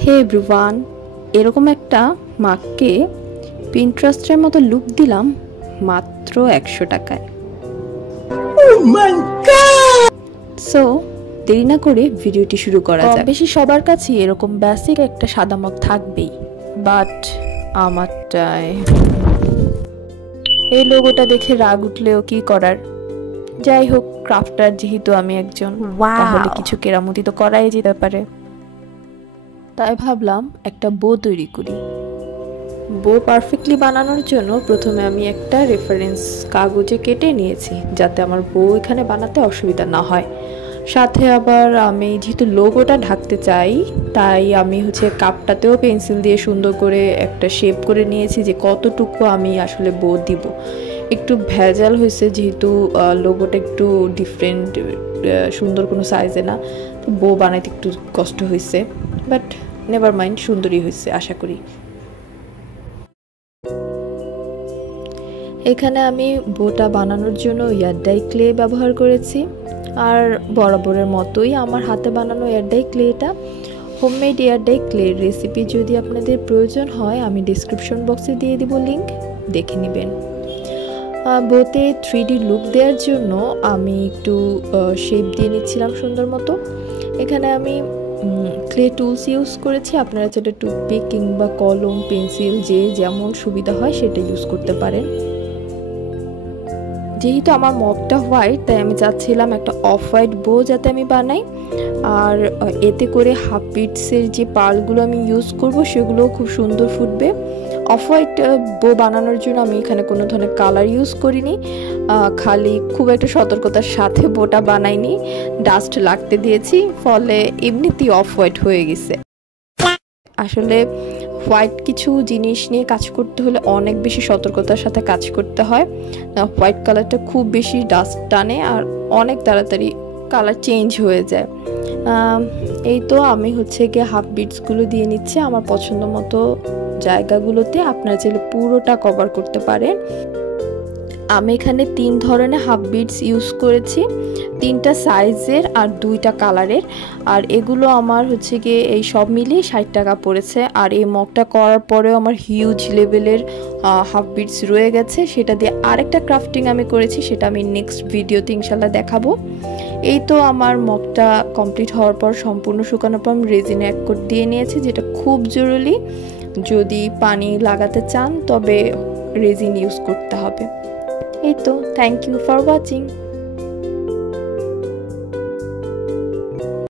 হে everyone, এরকম একটা মাগকে পিন্টারেস্টের মতো লুক দিলাম মাত্র 100 টাকায়। সো দেরি না করে ভিডিওটি শুরু করা যাক। বেশি সবার কাছে এরকম বেসিক একটা সাদা মগ থাকবেই, বাট আমারটায় এই লোগোটা দেখে রাগ উঠলেও কি করার। যাই হোক, ক্রাফটার যেহেতু আমি একজন, তাহলে কিছু কেরামতি তো করাই যেতে পারে। তাই ভাবলাম একটা বো তৈরি করি। বো পারফেক্টলি বানানোর জন্য প্রথমে আমি একটা রেফারেন্স কাগজে কেটে নিয়েছি, যাতে আমার বো এখানে বানাতে অসুবিধা না হয়। সাথে আবার আমি যেহেতু লোগোটা ঢাকতে চাই, তাই আমি কাপটাতেও পেন্সিল দিয়ে সুন্দর করে একটা শেপ করে নিয়েছি যে কতটুকু আমি আসলে বো দিব। একটু ভেজাল হয়েছে যেহেতু লোগোটা একটু ডিফারেন্ট, সুন্দর কোনো সাইজে না, তো বো বানাইতে একটু কষ্ট হয়েছে, বাট নেভার মাইন্ড, সুন্দরই হয়েছে আশা করি। এখানে আমি বোটা বানানোর জন্য এয়ারডাই ক্লে ব্যবহার করেছি, আর বরাবরের মতোই আমার হাতে বানানো এয়ারডাই ক্লেটা। হোমমেড এয়ারডাই ক্লের রেসিপি যদি আপনাদের প্রয়োজন হয়, আমি ডিসক্রিপশন বক্সে দিয়ে দিব লিঙ্ক, দেখে নেবেন। বোতে 3D লুক দেওয়ার জন্য আমি একটু শেপ দিয়ে নিচ্ছিলাম সুন্দর মতো। এখানে আমি ক্লে টুলস ইউজ করেছি, আপনারা যেটা টুথপিক কিংবা কলম, পেন্সিল যে যেমন সুবিধা হয় সেটা ইউজ করতে পারেন। যেহেতু আমার মগটা হোয়াইট, তাই আমি চাচ্ছিলাম একটা অফ হোয়াইট বো যাতে আমি বানাই, আর এতে করে হাফ বিটসের যে পার্লগুলো আমি ইউজ করব সেগুলোও খুব সুন্দর ফুটবে। অফ হোয়াইট বো বানানোর জন্য আমি এখানে কোনো ধরনের কালার ইউজ করিনি, খালি খুব একটা সতর্কতার সাথে বোটা বানাইনি, ডাস্ট লাগতে দিয়েছি, ফলে এমনিতেই অফ হোয়াইট হয়ে গেছে। আসলে হোয়াইট কিছু জিনিস নিয়ে কাজ করতে হলে অনেক বেশি সতর্কতার সাথে কাজ করতে হয়। হোয়াইট কালারটা খুব বেশি ডাস্ট টানে আর অনেক তাড়াতাড়ি কালার চেঞ্জ হয়ে যায়। এই তো আমি গিয়ে হাফ বিটসগুলো দিয়ে নিচ্ছি আমার পছন্দ মতো জায়গাগুলোতে। আপনারা চাইলে পুরোটা কভার করতে পারেন। আমি এখানে 3 ধরনের হাফ বিটস ইউজ করেছি, 3টা সাইজের আর 2টা কালারের, আর এগুলো আমার গিয়ে এই সব মিলিয়ে 60 টাকা পড়েছে। আর এই মগটা করার পরেও আমার হিউজ লেভেলের হাফ বিটস রয়ে গেছে, সেটা দিয়ে আরেকটা ক্রাফটিং আমি করেছি, সেটা আমি নেক্সট ভিডিওতে ইনশাল্লাহ দেখাবো। এই তো আমার মগটা কমপ্লিট হওয়ার পর, সম্পূর্ণ শুকানোর পর আমি রেজিনে 1 কোট দিয়ে নিয়েছি, যেটা খুব জরুরি। যদি পানি লাগাতে চান তবে রেজিন ইউজ করতে হবে। এই তো, থ্যাংক ইউ ফর ওয়াচিং।